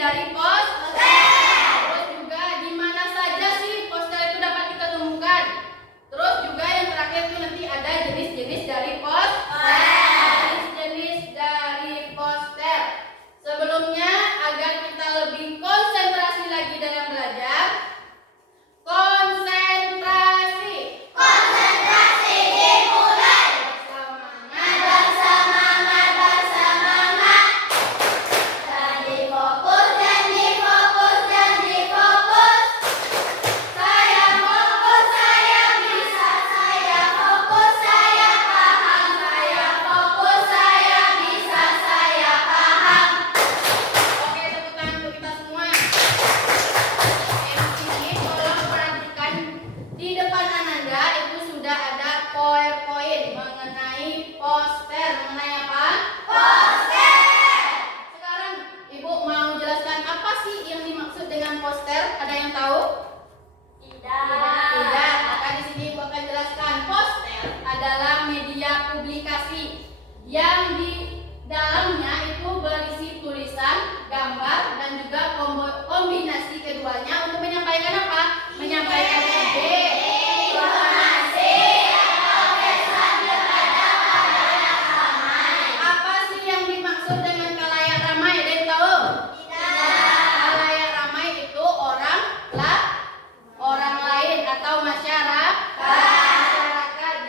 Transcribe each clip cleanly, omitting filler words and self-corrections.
dari poster. Terus juga di mana saja sih poster itu dapat kita temukan. Terus juga yang terakhir itu nanti ada jenis-jenis dari poster. Jenis-jenis dari poster. Sebelumnya agar kita lebih konsentrasi lagi dalam belajar. Konsentrasi dimulai. Bersemangat Janji fokus Saya fokus, saya bisa, saya fokus, saya paham. Saya fokus, saya bisa, saya paham. Oke, tepuk tangan untuk kita semua. Di sini tolong perhatikan, di depan Ananda itu sudah ada PowerPoint mengenai poster. Mengenai apa? Poster. Sekarang Ibu mau jelaskan apa sih yang dimaksud dengan poster? Ada yang tahu? Tidak. Maka di sini Ibu akan jelaskan. Poster adalah media publikasi yang di dalamnya itu berisi tulisan, gambar, dan juga kombinasi keduanya untuk menyampaikan apa? Menyampaikan ide, informasi, atau pesan kepada khalayak ramai. Apa sih yang dimaksud dengan khalayak ramai? Ada yang tahu? Khalayak ramai itu orang lain atau masyarakat.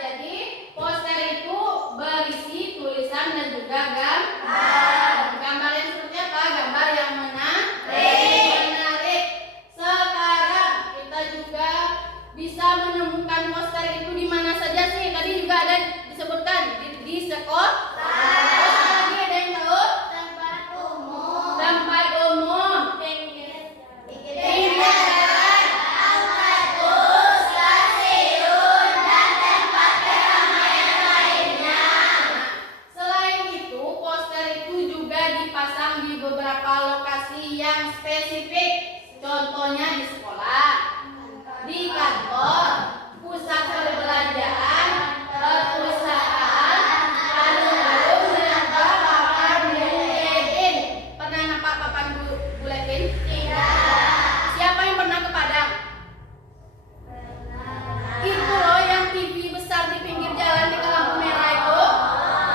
Jadi poster itu berisi tulisan dan juga gambar. Gambar yang seperti apa? Gambar yang menarik. Sekarang kita juga bisa menemukan poster itu di mana saja sih? Tadi juga ada disebutkan di sekolah. Lagi ada yang tahu? Tempat umum. Pinggir jalan, tempat bus, stasiun, dan tempat keramaian lainnya. Selain itu, poster itu juga dipasang di beberapa lokasi yang spesifik. Contohnya di sekolah, di kantor, pusat perbelanjaan, perusahaan, alun-alun, dan papan buletin. Pernah nampak papan buletin? Tidak. Siapa yang pernah ke Padang? Itu loh yang TV besar di pinggir jalan di lampu merah itu.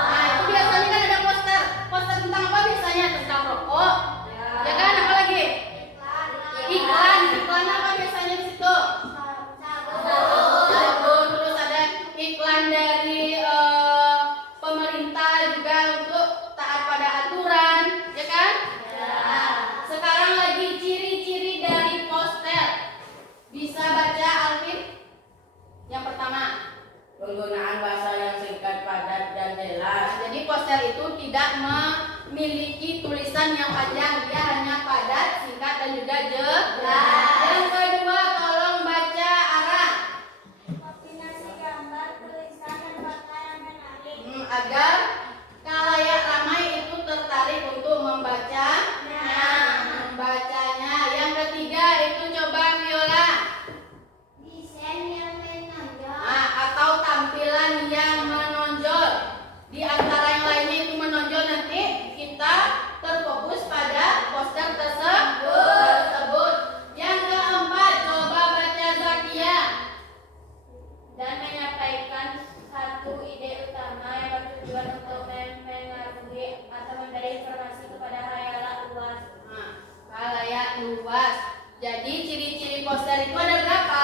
Nah, itu biasanya kan ada poster. Poster tentang apa biasanya? Tentang rokok. Ya kan? Apa lagi? Iklan apa biasanya di situ? Sabun. Terus ada iklan dari pemerintah juga untuk taat pada aturan, ya kan? Sekarang lagi ciri-ciri dari poster. Bisa baca Alvin? Yang pertama, Penggunaan bahasa yang singkat, padat, dan jelas. jadi poster itu tidak memiliki tulisan yang panjang, dia hanya padat, singkat, dan juga jelas. Yang kedua, tolong baca arah. Kombinasi gambar, tulisan, dan kata yang menarik. Agar khalayak ramai itu tertarik untuk membacanya. Yang ketiga itu coba Viola. Desain yang menonjol. Atau tampilan yang menonjol. Di antara yang lainnya itu menonjol, nanti kita terfokus pada poster tersebut. Yang keempat, coba baca Zakia. Dan menyampaikan satu ide utama yang bertujuan untuk mempengaruhi atau memberi informasi kepada khalayak luas. Khalayak luas. Jadi ciri-ciri poster itu ada berapa?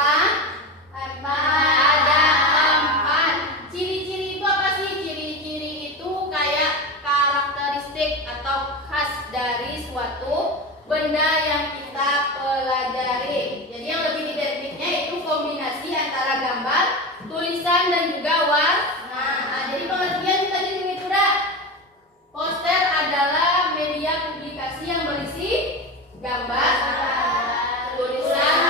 Ada 4. Ciri-ciri itu apa sih? Ciri-ciri itu kayak karakteristik atau khas dari suatu benda yang kita pelajari. Jadi yang lebih identiknya itu kombinasi antara gambar, tulisan, dan juga warna. Jadi pengertian tadi begitu dah. Poster adalah media publikasi yang berisi gambar, tulisan.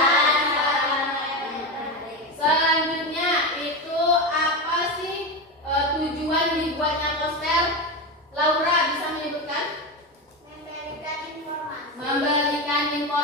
Selanjutnya itu apa sih tujuan dibuatnya poster? Laura bisa menyebutkan? Memberikan informasi. Memberikan informasi.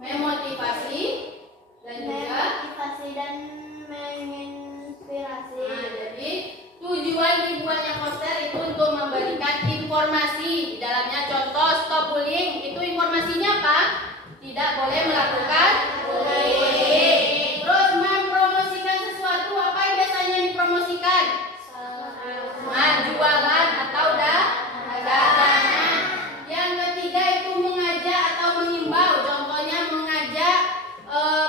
memotivasi dan juga memotivasi dan menginspirasi. nah, jadi tujuan dibuatnya poster itu untuk memberikan informasi di dalamnya. Contoh stop bullying, itu informasinya apa? Tidak boleh melakukan bullying. Terus mempromosikan sesuatu, apa yang biasanya dipromosikan? Nah, jualan atau dagangan. Yang ketiga itu mengajak atau mengimbau. Contohnya mengajak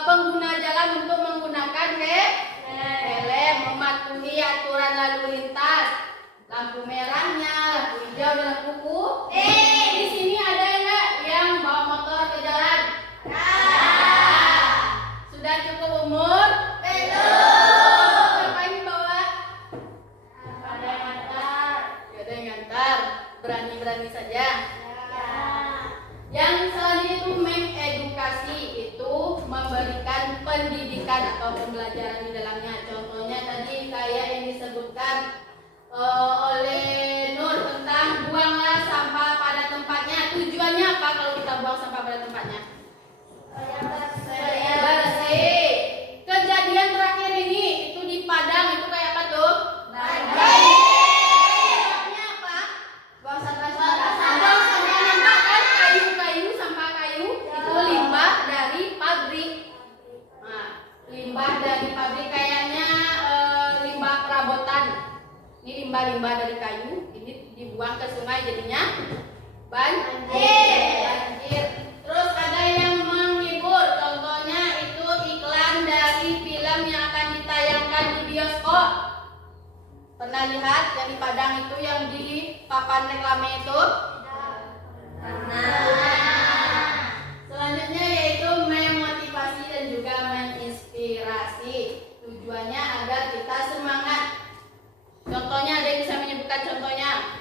pengguna jalan untuk menggunakan helm, mematuhi aturan lalu lintas, lampu merahnya, lampu hijau dan lampu kuning. Di sini ada enggak yang bawa motor ke jalan? Sudah cukup umur? Belum. Ngapain dibawa? Ada yang antar. Gak ada yang ngantar, berani-berani saja. Ya. Yang selanjutnya itu mengedukasi, itu memberikan pendidikan atau pembelajaran di dalamnya. Contohnya tadi kayak yang disebutkan oleh Nur tentang buanglah sampah pada tempatnya. Tujuannya apa kalau kita buang sampah pada tempatnya? Bersih. Kejadian terakhir ini itu di Padang, itu kayak apa tuh? Sebabnya apa? Buang sampah nambah kan kayu-kayu, sampah kayu itu limbah dari pabrik. Nah, limbah dari pabrik kayaknya limbah perabotan. Ini limbah-limbah dari kayu, ini dibuang ke sungai jadinya banjir. Terus ada yang menghibur, contohnya itu iklan dari film yang akan ditayangkan di bioskop. Pernah lihat yang di Padang itu yang di papan reklame itu? Selanjutnya yaitu memotivasi dan juga menginspirasi. Tujuannya agar kita semangat. Contohnya ada yang bisa menyebutkan contohnya?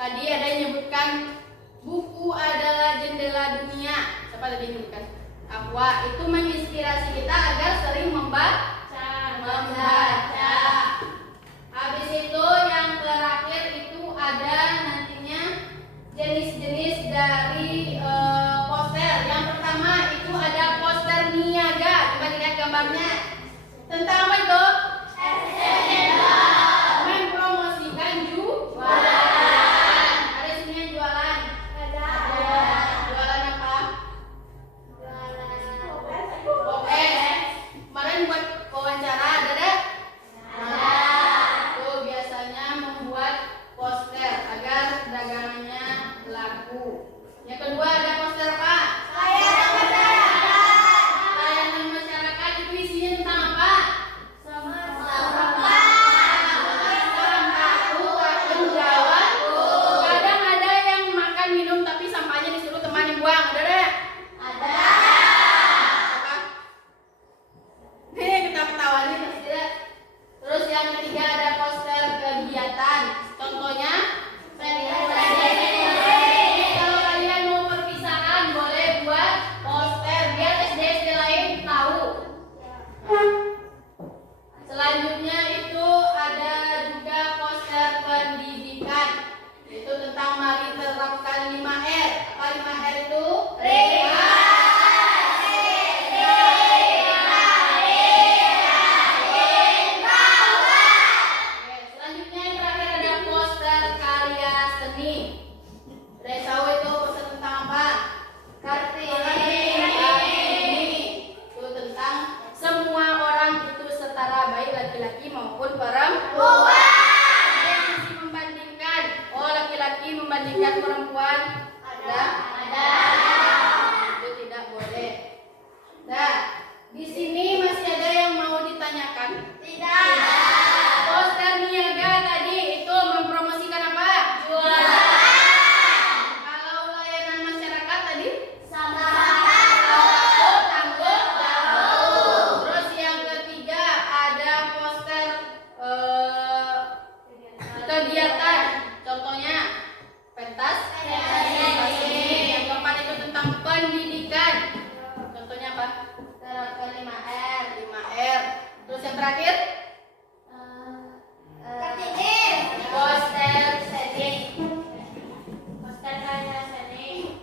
Tadi ada yang menyebutkan buku adalah jendela dunia. Siapa tadi yang menyebutkan? Aqua. Itu menginspirasi kita agar sering membaca. Habis itu yang terakhir itu ada nantinya jenis-jenis dari poster. Yang pertama itu ada poster niaga. Coba dilihat gambarnya. Tentang apa itu? Mempromosikan jualan. Ada sini yang jualan. Jualan apa? Kemarin buat wawancara ada deh? Tuh biasanya membuat poster agar dagangannya laku. Yang kedua ada poster apa? Layanan masyarakat itu isinya tentang apa? Orang tahu takut jawab. Kadang ada yang makan minum tapi sampahnya disuruh teman yang buang. Ada deh? Apa? Nih kita ketawain pasti deh. Terus yang ketiga ada poster kegiatan. Contohnya kalau kalian mau perpisahan boleh buat poster biar SD lain tahu. Selanjutnya itu ada juga poster pendidikan. Itu tentang mari terapkan 5R. Apa 5R itu? Selanjutnya yang terakhir ada poster karya seni. Resau itu poster tentang apa? Kartini. Itu tentang semua orang itu setara, baik laki-laki maupun perempuan. Ada yang masih membandingkan. Oh, laki-laki membandingkan perempuan. Ada? Itu tidak boleh. Nah, di sini masih ada yang mau ditanyakan? Tidak. Poster niaga tadi itu mempromosikan apa? Jualan. Kalau layanan masyarakat tadi? Tanggung jawab. Terus yang ketiga ada poster kegiatan. Contohnya pentas. Yang keempat itu tentang pendidikan. Contohnya apa? Terapkan 5R. Terus yang terakhir? Poster setting. Poster karya seni.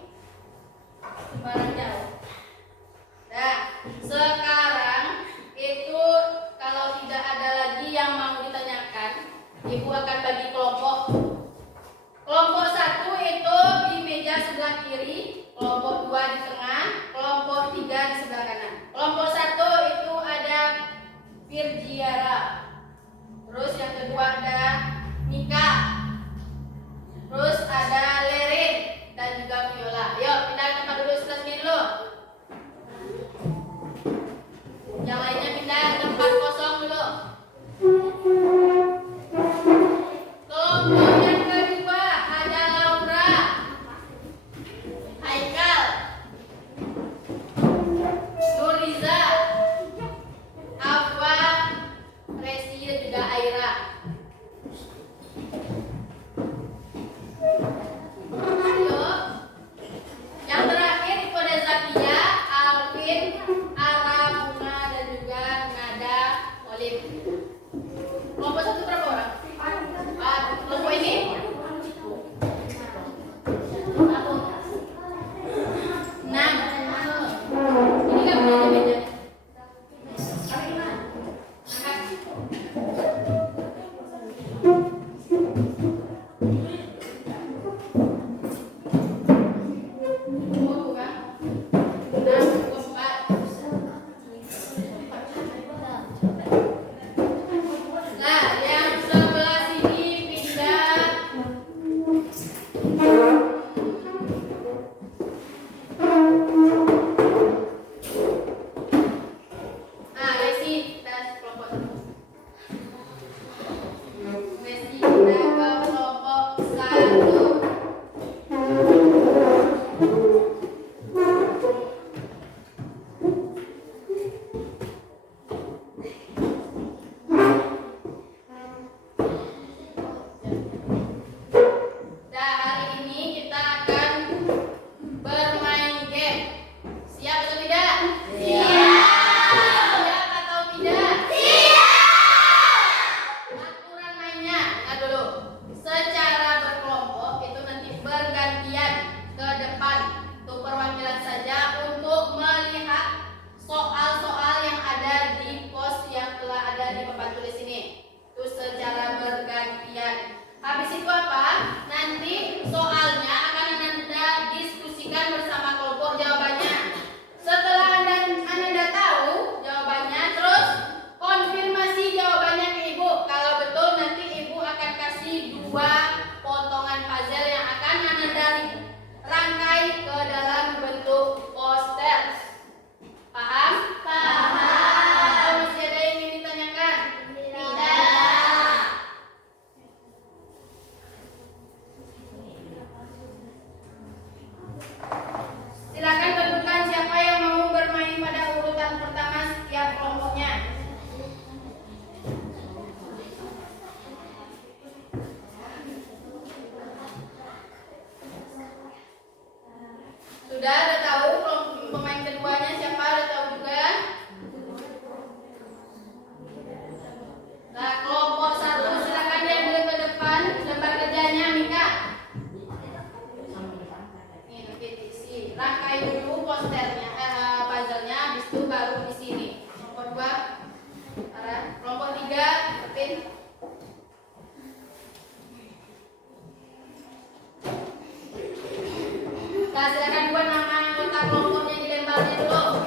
peserta kelompoknya di lembarnya dulu.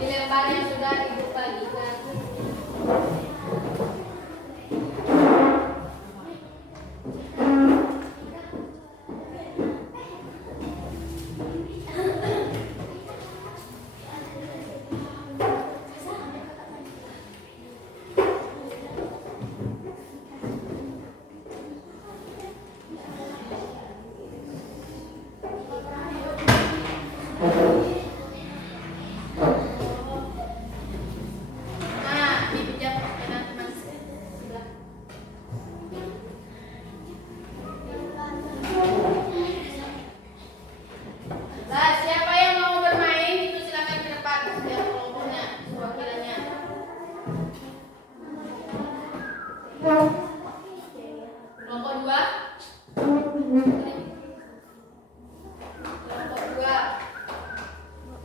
Di lembar yang sudah Ibu bagikan. Nah, dipijak dengan teman sebelah. Nah, siapa yang mau bermain itu silakan ke depan. Biar kelompoknya, perwakilannya. Kelompok 2. Kelompok 2.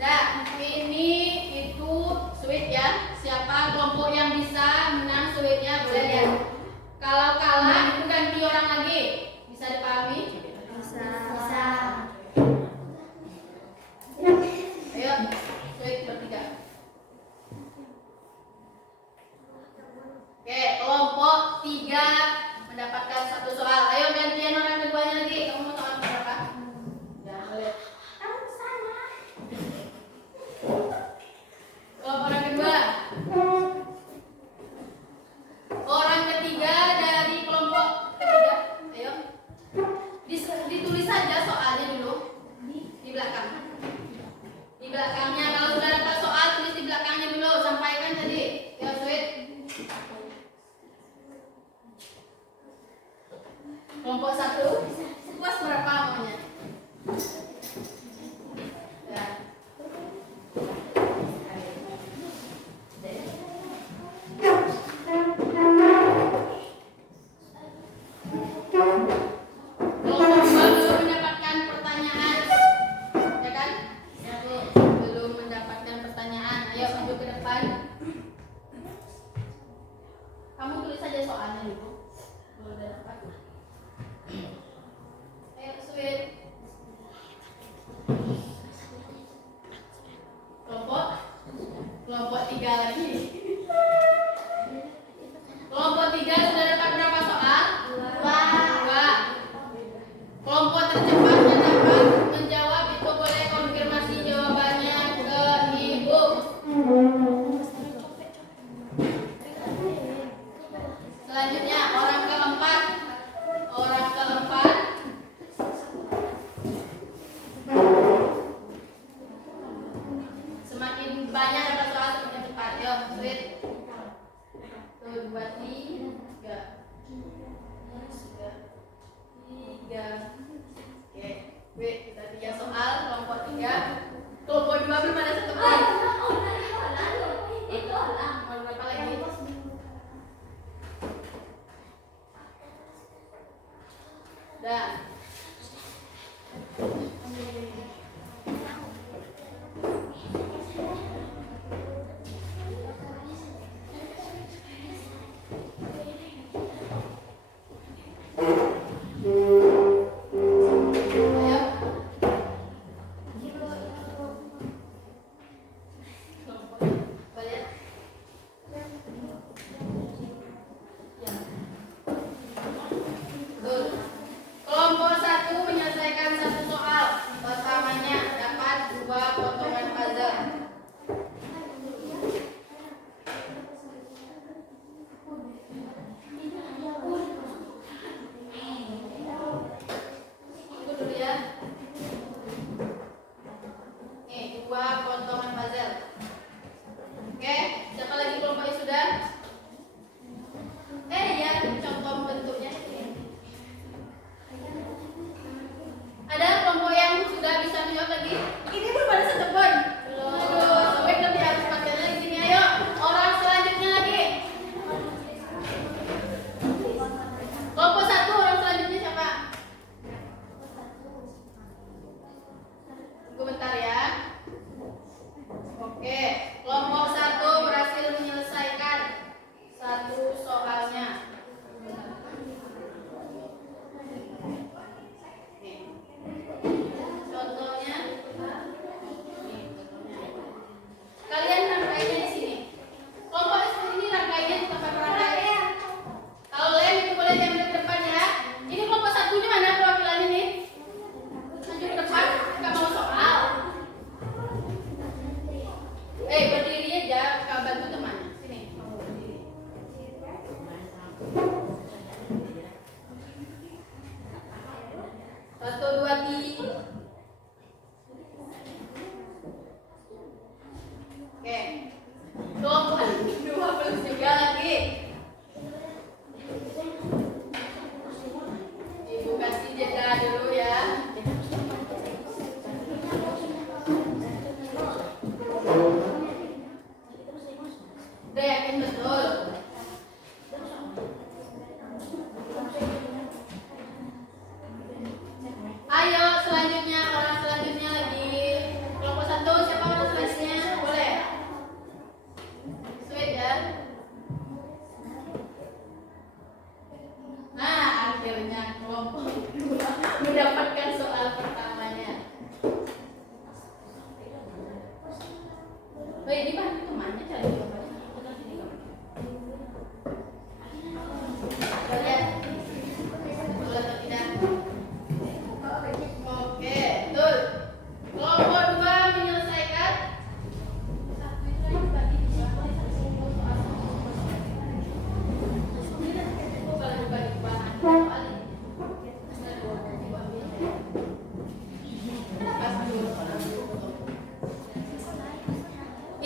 Nah, ini itu sweet ya. Siapa kelompok yang bisa menang sweetnya boleh ya. Kalau kalah itu ganti orang lagi. Bisa dipahami? Bisa. Ayo, sweet bertiga. Oke, kelompok 3 mendapatkan 1 soal. Ayo gantian orang keduanya lagi. Kamu mau soal berapa? Ya, boleh. Kelompok orang kedua. Orang ketiga dari kelompok ketiga. Ayo. Ditulis saja soalnya dulu di belakang. Di belakangnya kalau sudah dapat soal tulis di belakangnya dulu, sampaikan tadi. Ya, sweet. Kelompok 1 puas berapa namanya? Ya. Kelompok 2 belum mendapatkan pertanyaan, ya kan? Ya, Bu, belum mendapatkan pertanyaan. Ayo maju ke depan. Kamu tulis saja soalnya dulu. Kalau udah dapat. Ayo, sweet. Kelompok 3 lagi. Kelompok 3 sudah dapat berapa soal? 2. Kelompok tercepat yang dapat menjawab itu boleh konfirmasi jawabannya ke Ibu. Selanjutnya orang keempat. Orang keempat. Semakin banyak dapat soal semakin cepat. Yo, sweet. 1, 2, 3. 3. Oke, wait, kita 3 soal, kelompok 3. Kelompok 2 belum ada 1 lagi. Mau berapa lagi? Dah. Ayo.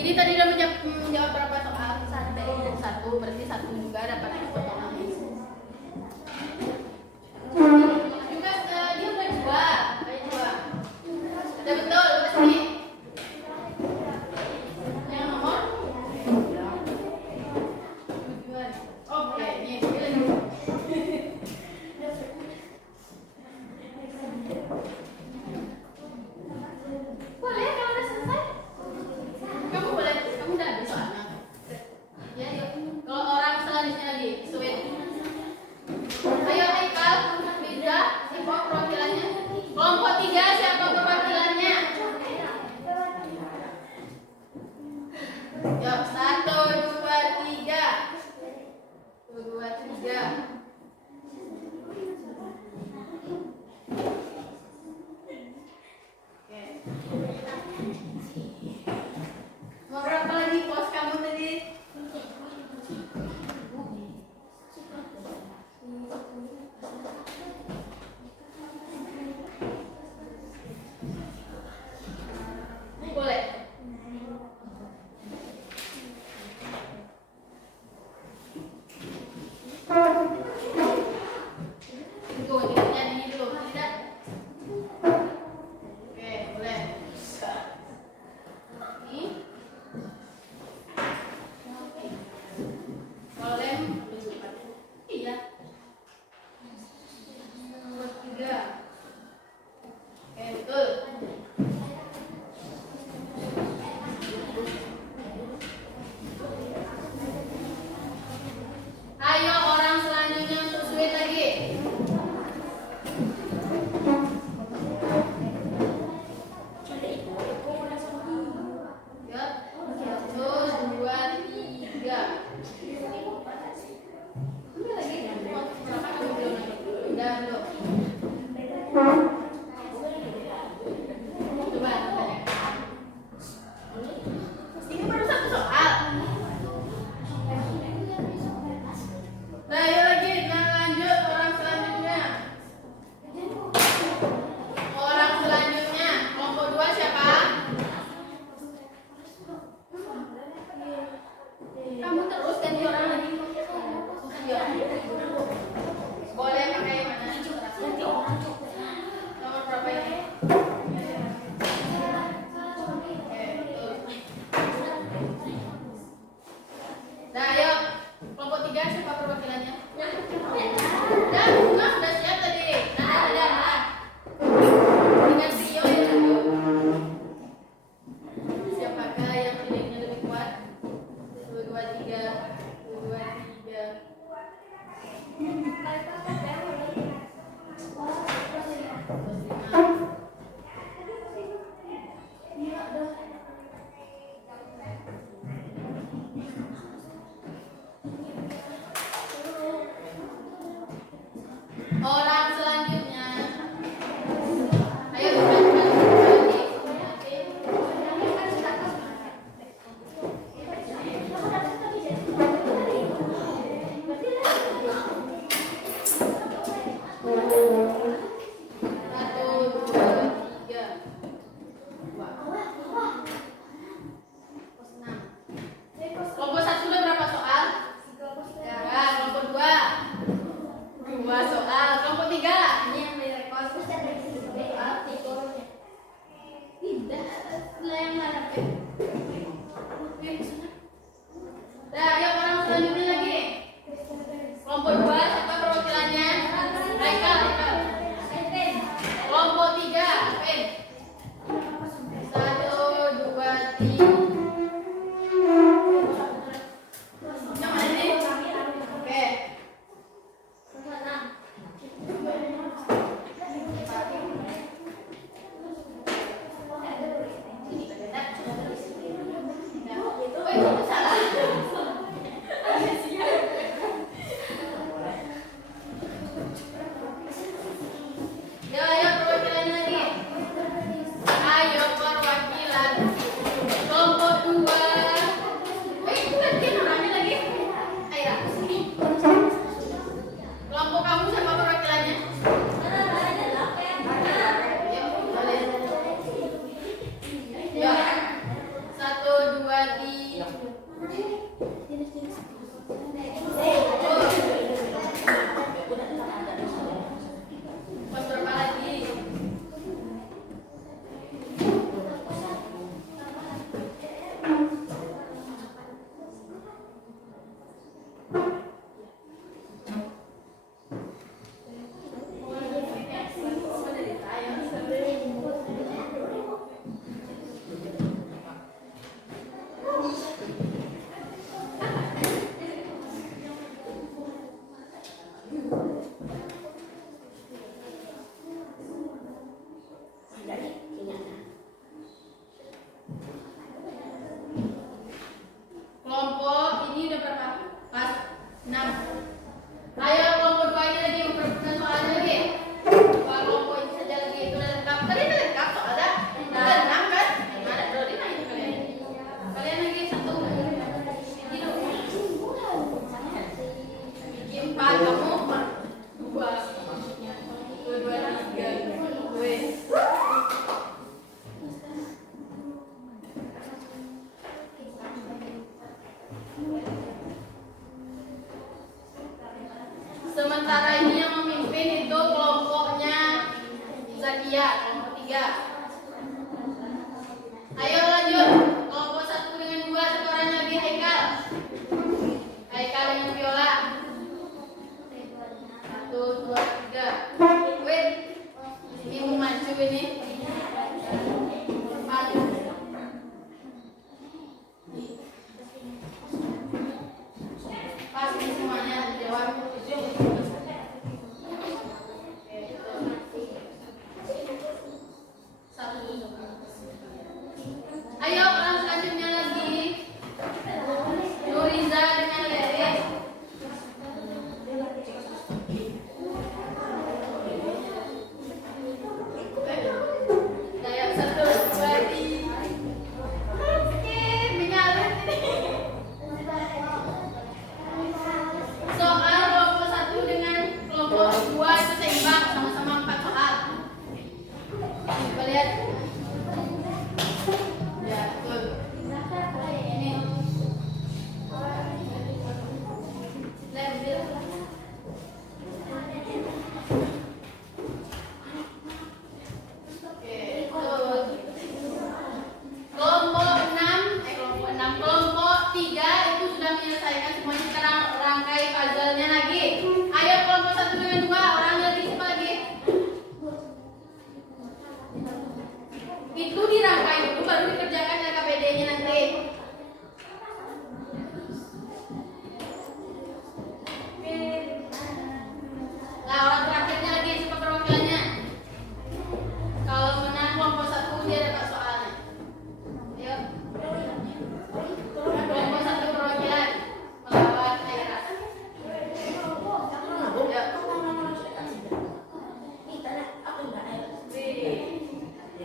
Jadi tadi udah menjawab berapa soal? Satu, berarti satu juga dapat potongan. Juga dia udah dua. Udah betul, pasti. Yang nomor? Oke, ini boleh kalau udah selesai. Kamu boleh, kamu udah habis soalnya. Ya, yuk. Kalau orang selanjutnya lagi, sweet. Ayo Haikal, Bida, siapa perwakilannya? Kelompok 3 siapa perwakilannya? Yuk, 1, 2, 3. 1, 2, 3. Oke. Mau berapa lagi pos kamu tadi? Boleh. Tunggu, tidaknya ini dulu, tidak. Oke, boleh. Ini. Kalau lem, iya. Nomor 3. Oke, betul. Ayo orang selanjutnya untuk sweet lagi. Ya, 1, 2, 3. Udah lagi. Berapa kamu belum lagi? Udah belum? Coba, tanya. Ini baru satu soal. Nah, ayo lagi, nah lanjut orang selanjutnya. Orang selanjutnya, kelompok 2 siapa? Kamu terus ganti orang lagi. Yuk. Boleh pakai mana? Nomor berapa ini? Oke, betul. Nah, ayo. Kelompok 3 siapa perwakilannya? Udah, Bunga sudah siap tadi. Nah. Dengan Rio ya. Siapakah yang feelingnya lebih kuat? 1, 2, 3. 1, 2, 3. Orang selanjutnya. Ayo kelompok 1 sudah berapa soal? Ya, kelompok 2 2 soal. Kelompok 3 ini yang direkod. Tidak, setelah yang mana? Oke, sana. Nah, ayo orang selanjutnya lagi. Kelompok 2 siapa perwakilannya? Haikal. Kelompok 3, Pen. 1, 2, 3. Yang mana nih? Oke. Ayo perwakilan kelompok Itu dirangkai dulu baru dikerjakan LKPD-nya nanti. Nah, orang terakhirnya lagi siapa perwakilannya? Kalau menang kelompok 1 dia dapat soalnya. Ayo. Kelompok 1 perwakilan melawan Aira.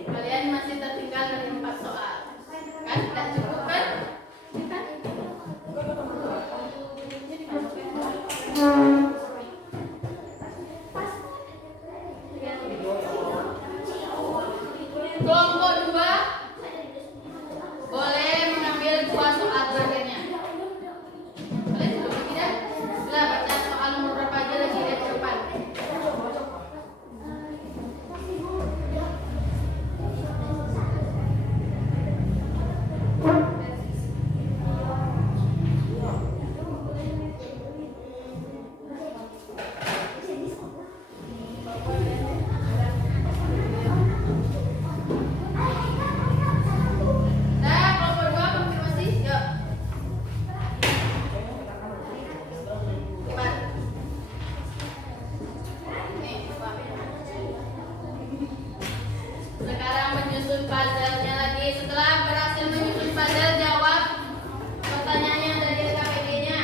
Kalian masih tertinggal dari 4 soal. Kan tidak cukup kan? Kan? Kelompok 2 boleh mengambil 2 soal terakhirnya. Kalian sudah tidak? Sudah baca soal nomor berapa aja lagi dari depan. Nah, kelompok 2 konfirmasi, yuk. Cepat. Nih, Pak. Sekarang menyusun puzzle-nya lagi. Setelah berhasil menyusun puzzle, jawab pertanyaan yang dari LKPD-nya.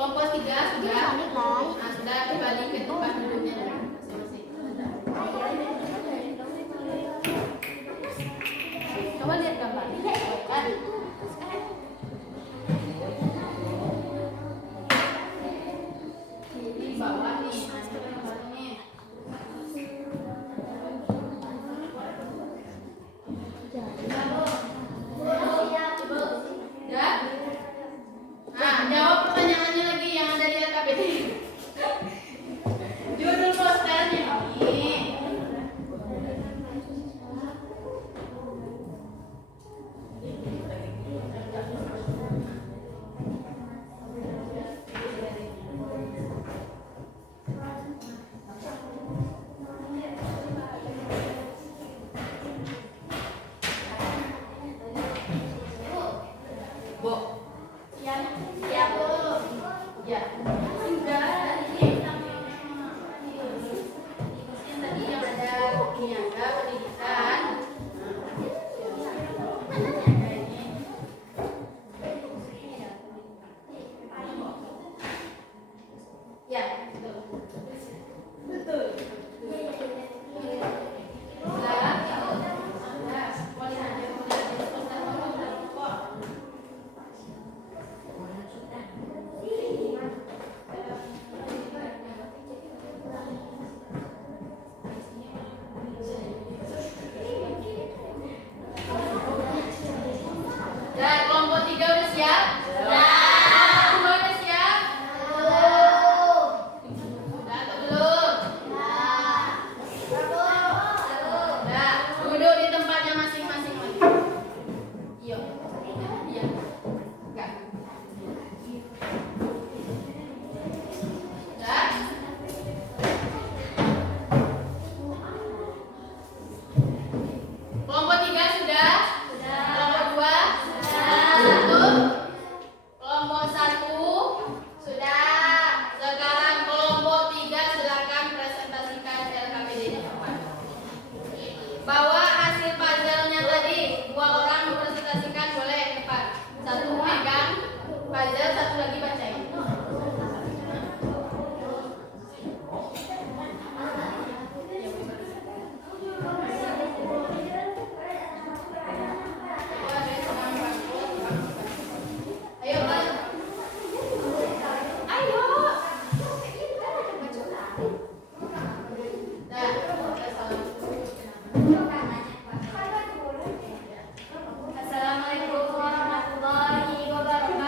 Kelompok 3 sudah. Nah, sudah kembali ke tempat duduknya masing-masing. Coba lihat gambar. Kan? Di bawah nih, gambarnya. Ya? Nah, jawab pertanyaannya lagi yang ada di LKPD. Judul posternya ini. Bu. Ya, Bu. Ya. Sudah ini yang tadi yang ada niaga pendidikan. Ya, betul. Betul. Nah, boleh aja kok. Ya, kelompok 3 udah siap? Kelompok 2 udah siap? Sudah atau belum? Sudah. Duduk di tempatnya masing-masing lagi. Yuk. Iya. Enggak. Sudah? Kelompok 3 sudah? Kelompok 2? Satu. Kelompok 1 sudah. Sekarang kelompok 3 silakan presentasikan LKPD-nya depan. Bawa hasil puzzle-nya tadi. 2 orang mempresentasikan boleh depan. 1 megang puzzle, 1 lagi bacain. Ayo, Pak. Ayo. Dah, Assalamualaikum warahmatullahi wabarakatuh.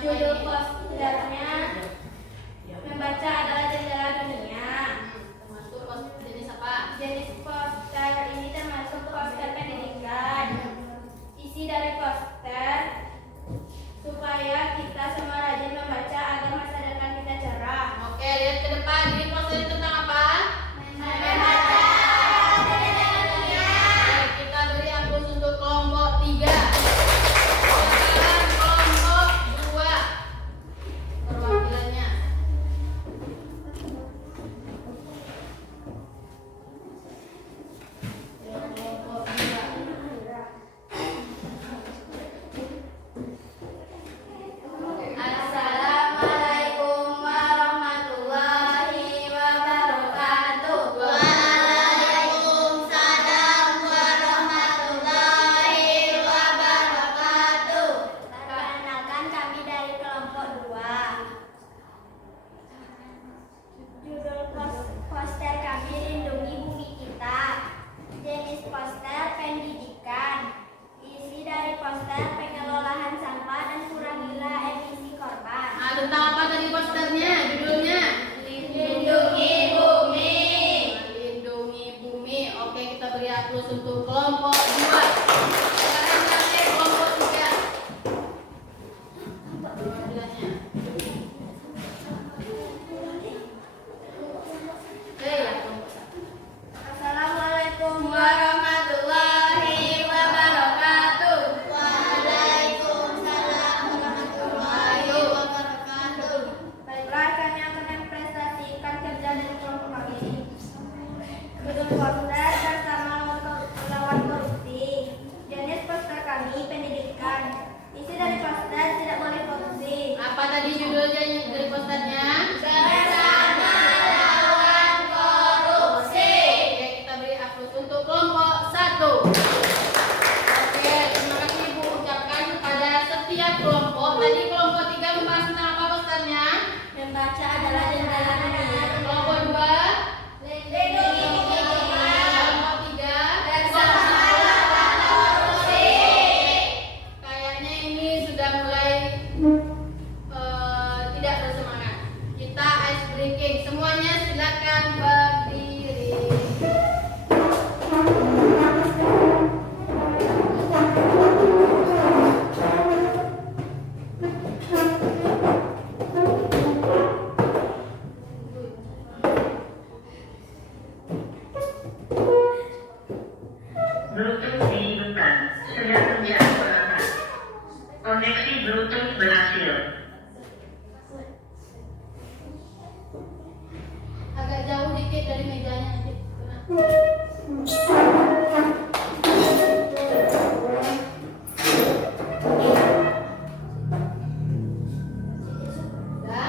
Judul posternya membaca adalah jendela dunia. Termasuk jenis apa? Jenis poster ini termasuk poster pendidikan. Isi dari poster supaya kita semua rajin membaca agar masa depan kita cerah. Oke, lihat ke depan. Ini poster tentang apa? Membaca jendela dunia. Oke, kita beri aplaus untuk kelompok 3. Sekarang kelompok 2. Perwakilannya. Ya, kelompok 2. Assalamualaikum warahmatullahi wabarakatuh. Waalaikumsalam warahmatullahi wabarakatuh. Perkenalkan kami dari kelompok 2. Judul poster kami Lindungi Bumi Kita. Jenis poster pendidikan. Isi dari poster pengelolaan sampah dan kurangilah emisi korban. Nah, tentang apa tadi posternya? Judulnya? Lindungi bumi. Lindungi bumi. Oke, kita beri aplaus untuk kelompok 2. Sekarang terakhir kelompok 3. Perwakilannya. Oke, ya, kelompok 1. Assalamualaikum warahmatullahi wabarakatuh. Waalaikumsalam warahmatullahi wabarakatuh. Baiklah, kami akan mempresentasikan kerja dari kelompok kami. Judul poster bersama melawan korupsi. Jenis poster kami pendidikan. Isi dari poster tidak boleh korupsi. Apa tadi judulnya dari posternya? Bersama lawan korupsi. Oke, kita beri aplaus untuk kelompok 1. Oke, terima kasih Ibu ucapkan kepada setiap kelompok. Tadi kelompok 3 membahas tentang apa posternya? Membaca adalah jendela dunia. Kelompok 2. Lindungi bumi kita. Kelompok 3. Bersama lawan korupsi. Kayaknya ini sudah mulai tidak bersemangat. Kita ice breaking. Semuanya silakan berdiri. Bluetooth dihidupkan. Sedang menjadwalkan. Koneksi Bluetooth berhasil. Agak jauh dikit dari mejanya nanti. Sudah?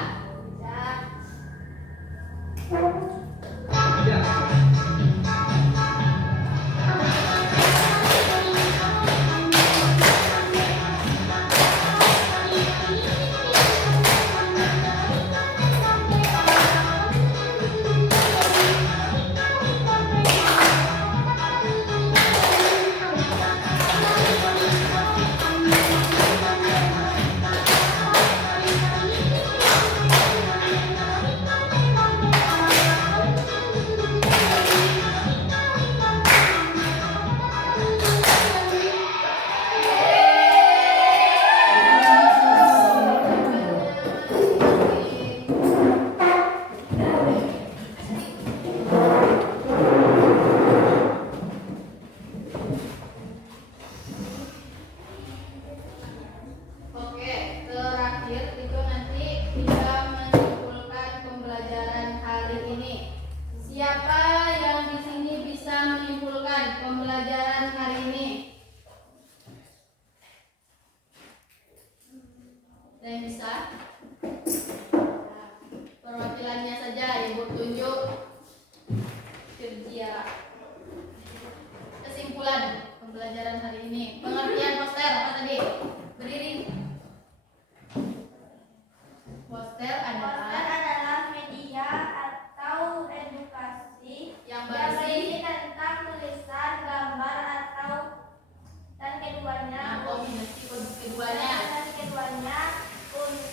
Oke, terakhir itu nanti kita menyimpulkan pembelajaran hari ini. Siapa yang di sini bisa menyimpulkan pembelajaran hari ini? Ada yang bisa? Perwakilannya saja, Ibu tunjuk. Kerja. Kesimpulan pembelajaran hari ini. Pengertian poster apa tadi? Berdiri. Poster Poster adalah adalah media atau edukasi yang yang berisi berisi tentang tulisan, gambar atau dan keduanya kombinasi keduanya. dan keduanya untuk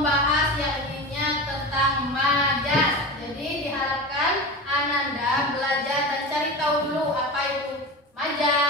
membahas yakninya tentang majas. Jadi diharapkan Ananda belajar dan cari tahu dulu apa itu majas,